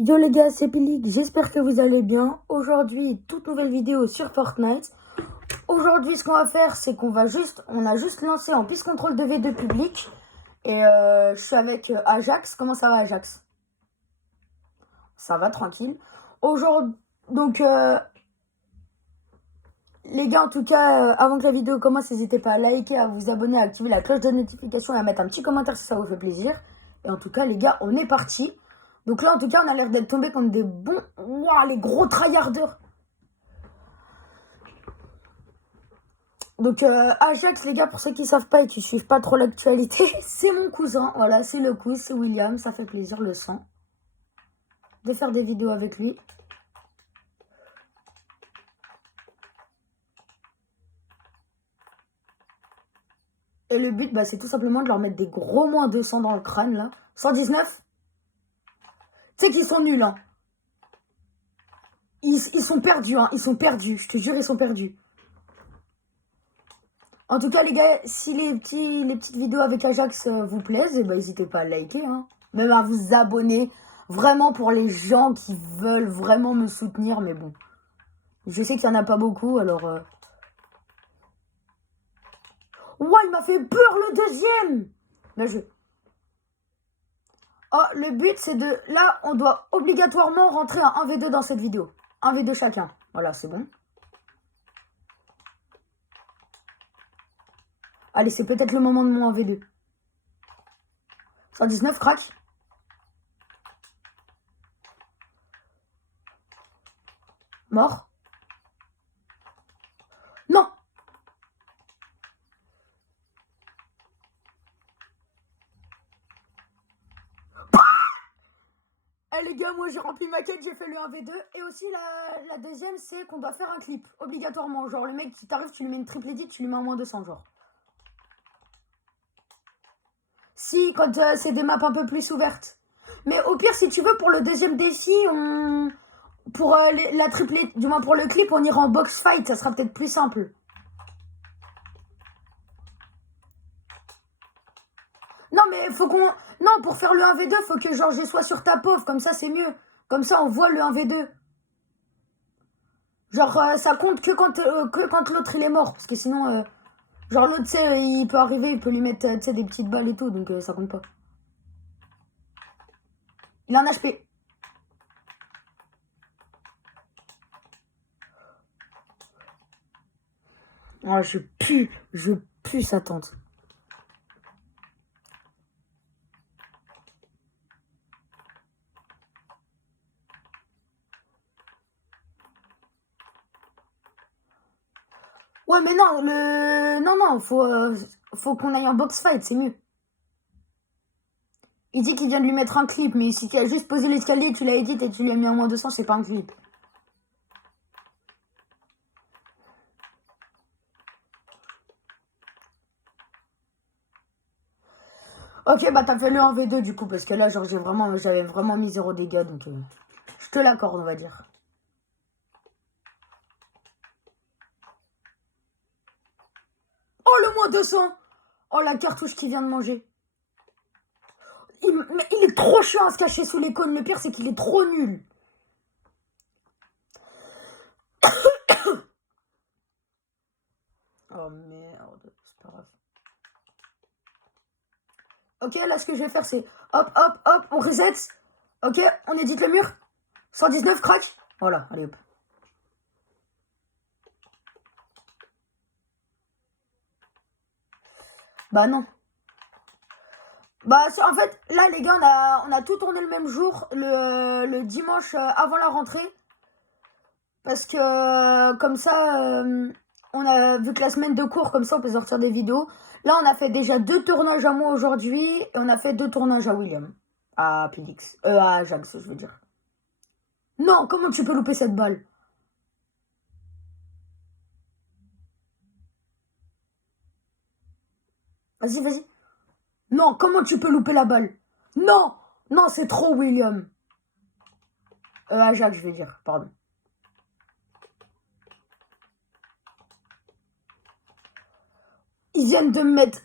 Yo les gars, c'est Pilik, j'espère que vous allez bien. Aujourd'hui, toute nouvelle vidéo sur Fortnite. Aujourd'hui, ce qu'on va faire, c'est qu'on a juste lancé en piste contrôle de V2 public. Et je suis avec Ajax. Comment ça va, Ajax? Ça va, tranquille. Aujourd'hui, donc, les gars, en tout cas, avant que la vidéo commence, n'hésitez pas à liker, à vous abonner, à activer la cloche de notification et à mettre un petit commentaire si ça vous fait plaisir. Et en tout cas, les gars, on est parti. Donc là, en tout cas, on a l'air d'être tombé contre des bons... Waouh, les gros tryharders. Donc Ajax, les gars, pour ceux qui savent pas et qui suivent pas trop l'actualité, c'est mon cousin. Voilà, c'est le cousin, c'est William. Ça fait plaisir, le sang, de faire des vidéos avec lui. Et le but, bah, c'est tout simplement de leur mettre des gros moins 200 dans le crâne, là. 119. Tu sais qu'ils sont nuls, hein. Ils sont perdus, hein. Ils sont perdus. Je te jure, ils sont perdus. En tout cas, les gars, si les petites vidéos avec Ajax vous plaisent, eh ben, n'hésitez pas à liker, hein. Même à vous abonner. Vraiment pour les gens qui veulent vraiment me soutenir. Mais bon, je sais qu'il n'y en a pas beaucoup, alors... Ouah, il m'a fait peur le deuxième. Bien joué. Oh, le but, c'est de... Là, on doit obligatoirement rentrer un 1v2 dans cette vidéo. 1v2 chacun. Voilà, c'est bon. Allez, c'est peut-être le moment de mon 1v2. 119, crack. Mort. Non. Eh les gars, moi j'ai rempli ma quête, j'ai fait le 1v2. Et aussi la deuxième, c'est qu'on doit faire un clip, obligatoirement. Genre le mec qui t'arrive, tu lui mets une triple edit, tu lui mets un moins 200, genre. Si, quand c'est des maps un peu plus ouvertes. Mais au pire, si tu veux, pour le deuxième défi, pour la triplette, du moins pour le clip, on ira en box fight, ça sera peut-être plus simple. Non, mais faut qu'on... Non, pour faire le 1v2, faut que genre je sois sur ta pauvre, comme ça c'est mieux. Comme ça, on voit le 1v2. Genre, ça compte que quand l'autre il est mort, parce que sinon... genre l'autre, tu sais, il peut arriver, il peut lui mettre des petites balles et tout, donc ça compte pas. Il a un HP. Oh, je pue sa tante. Ouais, mais non, non, faut qu'on aille en box fight, c'est mieux. Il dit qu'il vient de lui mettre un clip, mais si tu as juste posé l'escalier, tu l'as édité et tu lui as mis en moins 200, c'est pas un clip. Ok, bah t'as fait le 1v2 du coup, parce que là, genre, j'avais vraiment mis 0 dégâts, donc je te l'accorde, on va dire. Oh, le moins 200. Oh, la cartouche qu'il vient de manger. Il est trop chiant à se cacher sous les cônes. Le pire, c'est qu'il est trop nul. Oh merde, c'est pas grave. Ok, là, ce que je vais faire, c'est hop, hop, hop, on reset. Ok, on édite le mur. 119, crack. Voilà, allez hop. Bah non. Bah en fait, là les gars, on a tout tourné le même jour, le dimanche avant la rentrée. Parce que comme ça, on a vu que la semaine de cours, comme ça on peut sortir des vidéos. Là on a fait déjà 2 tournages à moi aujourd'hui et on a fait 2 tournages à William. À Pélix. À Ajax, je veux dire. Non, comment tu peux louper cette balle? Vas-y, vas-y. Non, comment tu peux louper la balle? Non! Non, c'est trop, William. Ajax, je vais dire, pardon. Ils viennent de me mettre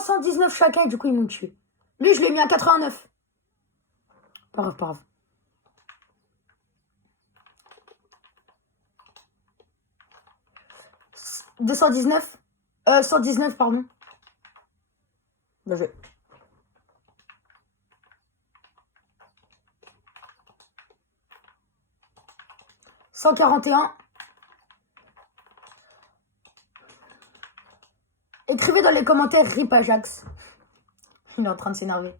119 chacun et du coup ils m'ont tué. Lui, je l'ai mis à 89. Pas grave, pas grave. 219. 119, pardon. Bien joué. « 141. Écrivez dans les commentaires RIP Ajax. Il est en train de s'énerver.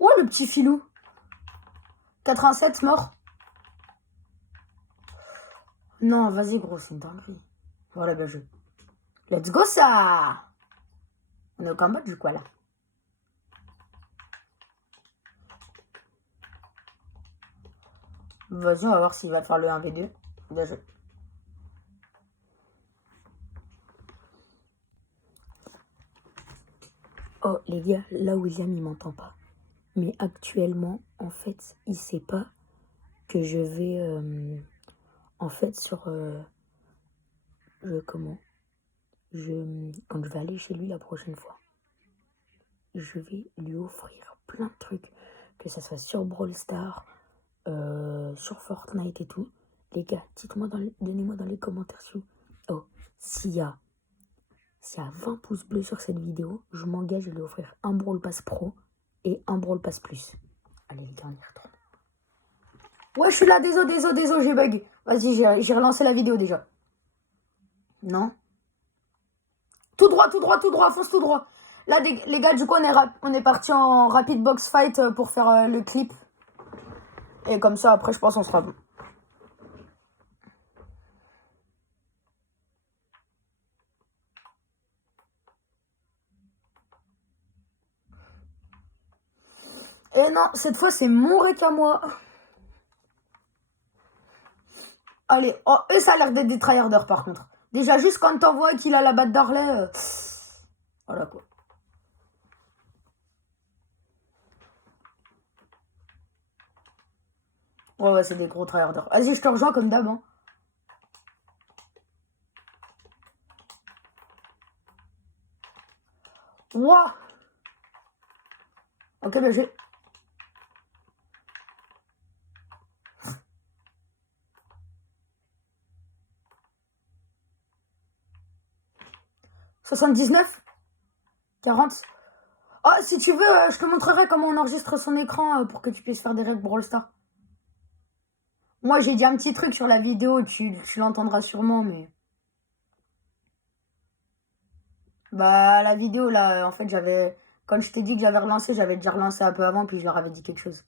Oh, le petit filou. 87, mort. Non, vas-y, gros, c'est une dinguerie. Voilà, bien joué. Let's go, ça. On est au combat, du coup, là. Vas-y, on va voir s'il va faire le 1v2. Bien joué. Oh, les gars, là, William, il m'entend pas. Mais actuellement, en fait, il sait pas que je vais... en fait, sur... quand je vais aller chez lui la prochaine fois, je vais lui offrir plein de trucs. Que ça soit sur Brawl Stars, sur Fortnite et tout. Les gars, donnez-moi dans les commentaires s'il y a 20 pouces bleus sur cette vidéo, je m'engage à lui offrir un Brawl Pass Pro et un Brawl Pass Plus. Allez les gars, on y retourne. Ouais, je suis là, désolé, j'ai bug. Vas-y, j'ai relancé la vidéo déjà. Non. Tout droit, fonce tout droit. Là, les gars, du coup, on est parti en rapid box fight pour faire le clip. Et comme ça, après, je pense on sera bon. Et non, cette fois, c'est mon rec à moi. Allez, oh, et ça a l'air d'être des tryharders, par contre. Déjà, juste quand t'en vois qu'il a la batte d'Harley, voilà, quoi. Ouais, c'est des gros tryharders. Vas-y, je te rejoins comme d'hab, hein. Wouah. Ok, ben j'ai... « 79 40. Oh, si tu veux, je te montrerai comment on enregistre son écran pour que tu puisses faire des règles Brawl Stars. Moi, j'ai dit un petit truc sur la vidéo, tu l'entendras sûrement, mais... Bah, la vidéo, là, en fait, j'avais... Quand je t'ai dit que j'avais relancé, j'avais déjà relancé un peu avant, puis je leur avais dit quelque chose.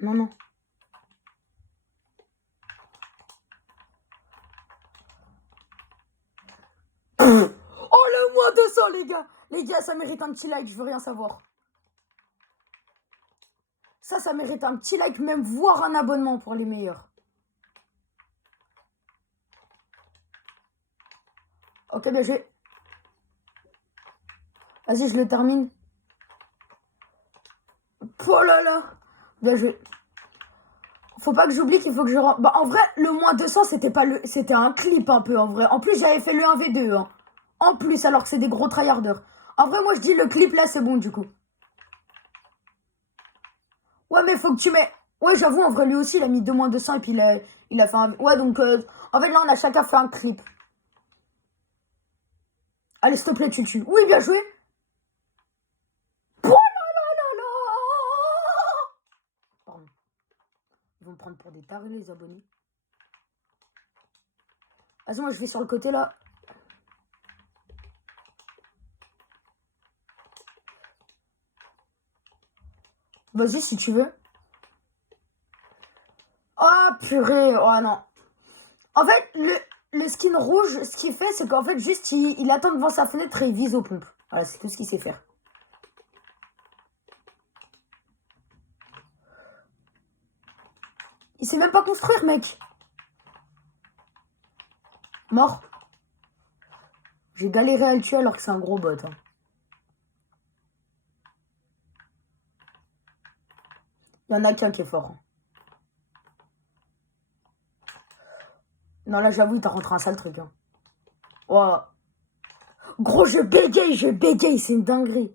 Non, non. Oh, le moins 200, les gars. Les gars, ça mérite un petit like, je veux rien savoir. Ça mérite un petit like, même voire un abonnement pour les meilleurs. Ok, bien joué. Vas-y, je le termine. Oh là là. Bien joué. Faut pas que j'oublie qu'il faut que je rentre. Bah, en vrai, le moins 200, c'était un clip un peu, en vrai. En plus, j'avais fait le 1v2, hein. En plus, alors que c'est des gros tryharders. En vrai, moi, je dis le clip, là, c'est bon, du coup. Ouais, mais faut que tu mets... Ouais, j'avoue, en vrai, lui aussi, il a mis 2 moins 200 et puis il a fait un... Ouais, donc, en fait, là, on a chacun fait un clip. Allez, s'il te plaît, tu le tues. Oui, bien joué. Oh là là là là. Pardon. Ils vont me prendre pour des tarés, les abonnés. Vas-y, moi, je vais sur le côté, là. Vas-y, si tu veux. Oh, purée. Oh, non. En fait, le skin rouge, ce qu'il fait, c'est qu'en fait, juste, il attend devant sa fenêtre et il vise aux pompes. Voilà, c'est tout ce qu'il sait faire. Il sait même pas construire, mec. Mort. J'ai galéré à le tuer alors que c'est un gros bot. Hein. Il y en a qu'un qui est fort. Hein. Non, là, j'avoue, il t'a rentré un sale truc. Hein. Oh. Gros, je bégaye, c'est une dinguerie.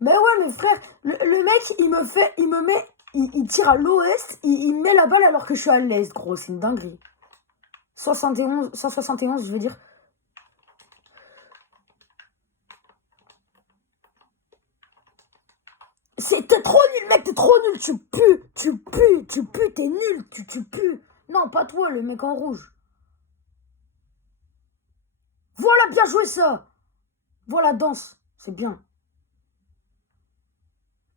Mais ouais, mais frère, le mec, il tire à l'ouest, il met la balle alors que je suis à l'est, gros, c'est une dinguerie. 171, je veux dire. T'es trop nul, mec, t'es trop nul, tu pues, t'es nul, tu pues. Non, pas toi, le mec en rouge. Voilà, bien joué ça. Voilà, danse, c'est bien.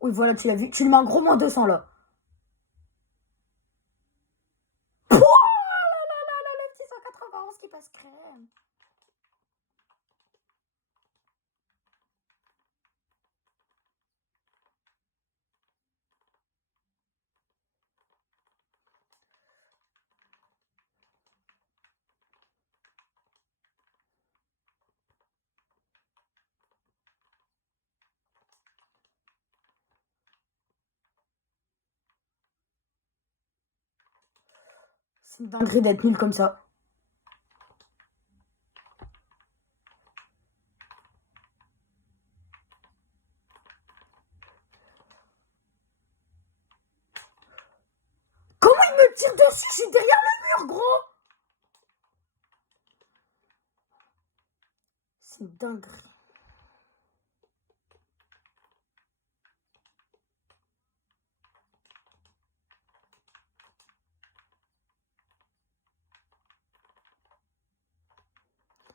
Oui, voilà, tu l'as vu, tu lui mets un gros moins 200 là. Pouah, là, le petit 191 qui passe crème. C'est une dinguerie d'être nul comme ça. Comment il me tire dessus? Je suis derrière le mur, gros. C'est une dinguerie.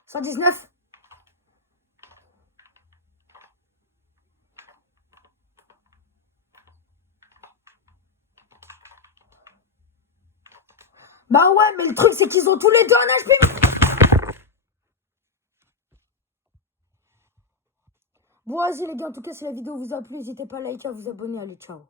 « 119. Bah ouais, mais le truc, c'est qu'ils ont tous les deux un HP. Bon, vas-y les gars, en tout cas, si la vidéo vous a plu, n'hésitez pas à liker, à vous abonner. Allez, ciao.